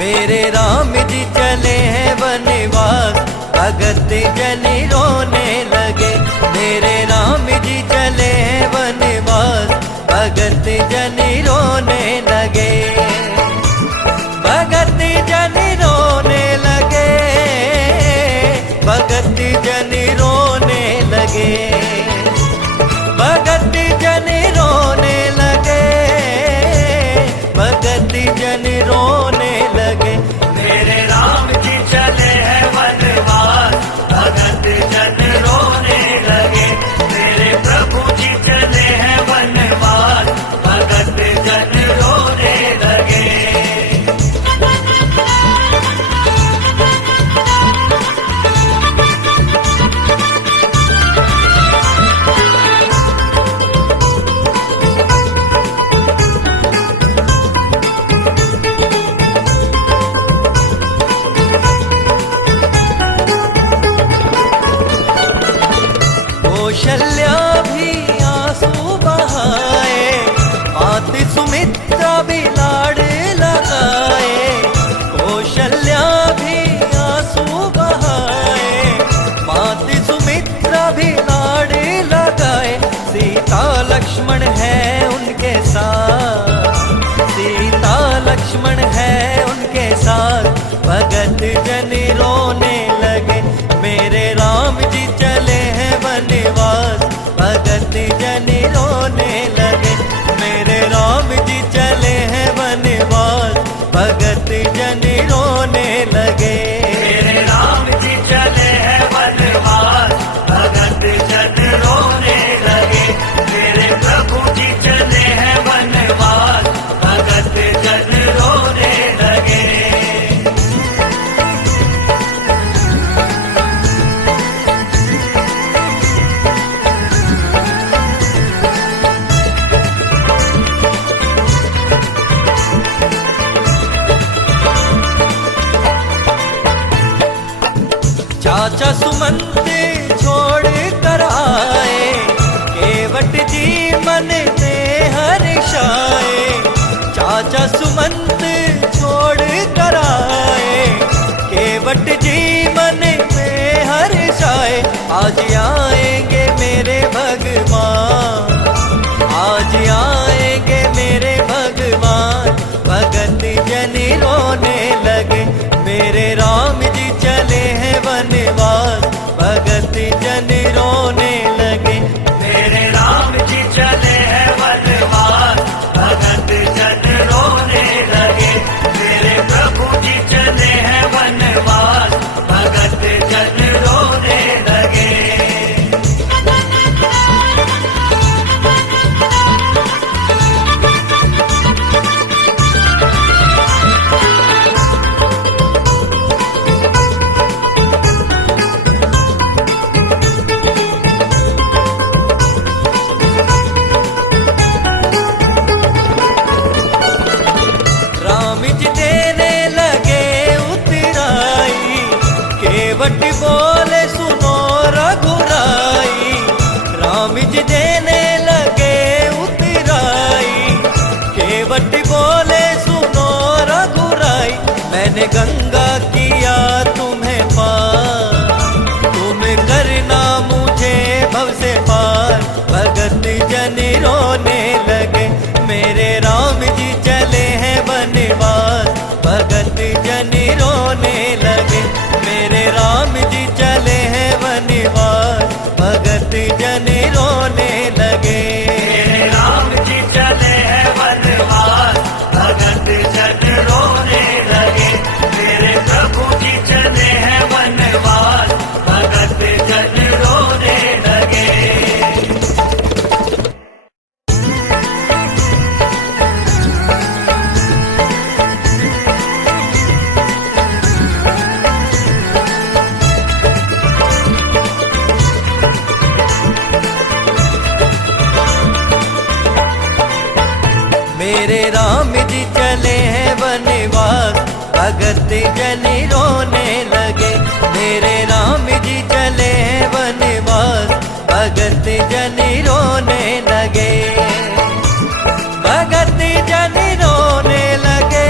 मेरे राम जी चले हैं वनवास, भगत जन रोने लगे। मेरे राम जी चले हैं वनवास, भगत जन रोने लगे। भगत जन रोने लगे, भगत जन रोने लगे। भगत जन रोने लगे, भगत जन रोने लगे। मेरे राम जी चले हैं वनवास, भगत जन रोने लगे। मेरे प्रभु जी चले हैं वनवास, भगत जन रोने लगे। कौशल्या भी आंसू बहाए, माता सुमित्रा भी लाड़ लगाए। कौशल्या भी आंसू बहाए, माता सुमित्रा भी लाड़ लगाए। सीता लक्ष्मण है उनके साथ, सीता लक्ष्मण है उनके साथ, भगत जन रोने लगे। मेरे राम जी चले हैं वनवास, भगत जन रोने लगे। मेरे राम जी चले हैं वनवास, भगत जन रोने लगे। मेरे राम जी चले हैं वनवास, भगत जन रोने लगे। मेरे प्रभु जी चले हैं वनवास, भगत जन रोने लगे। चाचा सुमंत छोड़ कर आए, केवट जी मन में हर्षाए। चाचा सुमंत छोड़ कर आए, केवट जी मन में हर्षाए। आज आएंगे मेरे भगवान, आज आएंगे मेरे भगवान, भगत जन रोने लगे। मेरे राम जी चले हैं वनवास, भगत जन रोने लगे। मेरे राम जी चले हैं वनवास, भगत जन रोने लगे। मेरे प्रभु जी चले हैं वनवास, भगत जन रोने लगे। राम जी देने लगे उतराई, केवट बोले सुनो रघुराई। राम जी देने लगे उतराई, केवट बोले सुनो रघुराई। मैंने गंगा किया तुम्हें पार, तुम करना मुझे भव से पार, भगत जन रोने लगे। मेरे राम जी चले हैं वनवास, भगत जन रोने लगे। मेरे राम जी चले हैं वनवास, भगत जन रोने लगे। मेरे राम जी चले हैं वनवास, भगत जन रोने लगे। मेरे प्रभु जी चले हैं वनवास, भगत जन रोने लगे। मेरे राम जी चले हैं वनवास, भगत जन रोने लगे। मेरे राम जी चले हैं वनवास, भगत जन रोने लगे। भगत जन रोने लगे,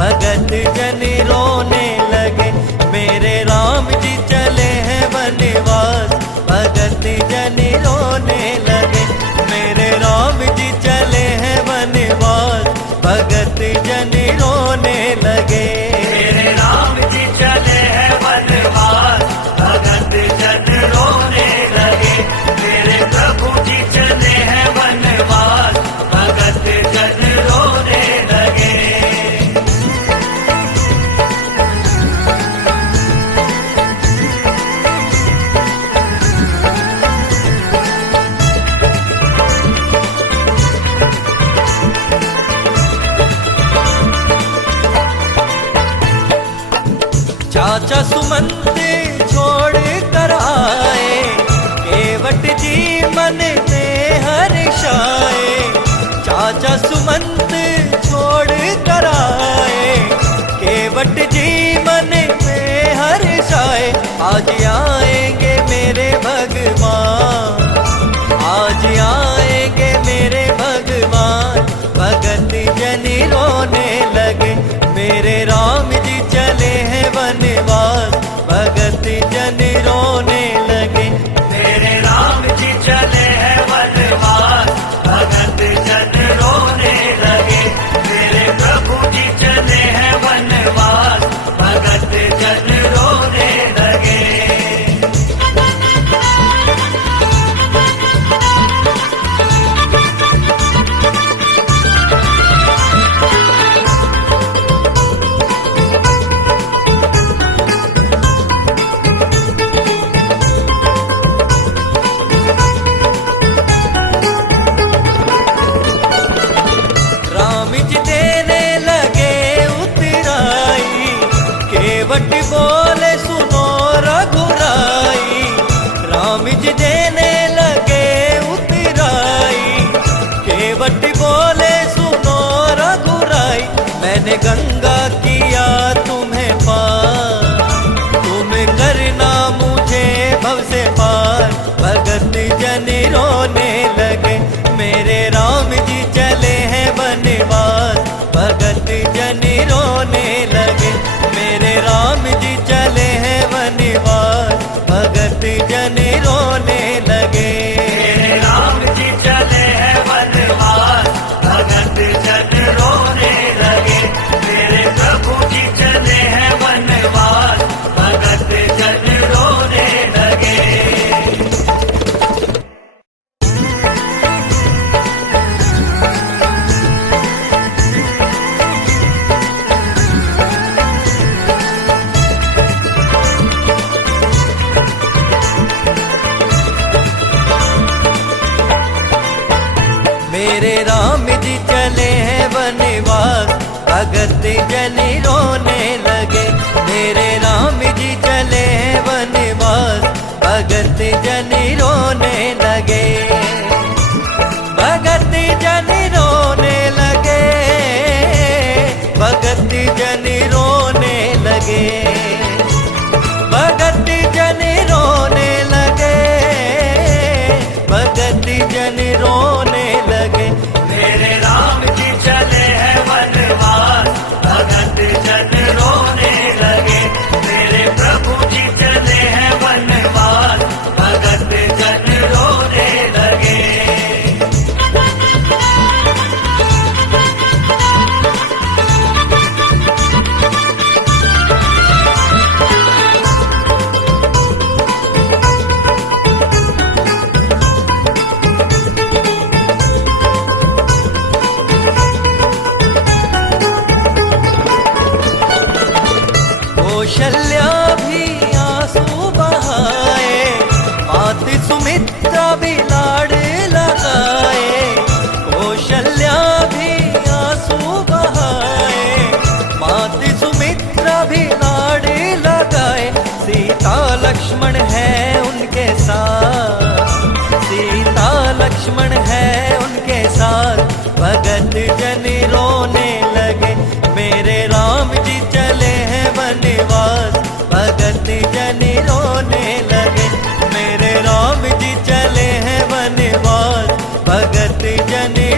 भगत जन रोने लगे। मेरे राम जी चले हैं वनवास, भगत जन रोने लगे। मेरे राम जी चले हैं वनवास, भगत जन रोने लगे। मेरे राम जी चले हैं वनवास, भगत जन रोने लगे। मेरे प्रभु जी चले हैं वनवास, भगत जन रोने लगे। चाचा सुमंत छोड़ कर आए, केवट जी मन में हर्षाए। चाचा सुमंत छोड़ कर आए, केवट जी मन में हर्षाए। आज आएंगे मेरे भगवान, आज आएंगे मेरे भगवान, भगत जन रोने लगे। मेरे राम जी चले हैं वनवास, भगत जन रोने लगे। मेरे राम जी चले हैं वनवास, भगत जन रोने लगे। मेरे प्रभु जी चले हैं वनवास, भगत जन रोने लगे। राम जी देने लगे उतराई, केवट बोले सुनो रघुराई। राम जी देने लगे उतराई, केवट बोले सुनो रघुराई। मैंने गंगा किया तुम्हें पार, तुम करना मुझे भव से पार, भगत जन रोने लगे। मेरे राम जी चले हैं वनवास, भगत जन रोने लगे। मेरे राम जी चले हैं वनवास, भगत जन रोने लगे। मेरे राम जी चले हैं वनवास, भगत जन रोने लगे। मेरे प्रभु जी चले हैं वनवास, भगत जन रोने लगे। मेरे राम जी चले हैं वनवास, भगत जन रोने लगे। मेरे राम जी चले हैं वनवास, भगत जन रोने लगे। भगत जन रोने लगे, भगत जन रोने लगे। भगत जन रोने लगे, भगत जन रोने लगे। मेरे राम जी चले हैं वनवास, भगत जन रोने लगे। मेरे प्रभु जी चले हैं वनवास, भगत जन रोने लगे। कौशल्या भी आंसू बहाए, मात सुमित्रा भी लाड़ लगाए। कौशल्या भी आंसू बहाए, मात सुमित्रा भी लाड़ लगाए। सीता लक्ष्मण है उनके साथ, सीता लक्ष्मण है उनके साथ, भगत जन रोने लगे। मेरे राम जी चले हैं वनवास, भगत जन रोने लगे। मेरे राम जी चले हैं वनवास, भगत जन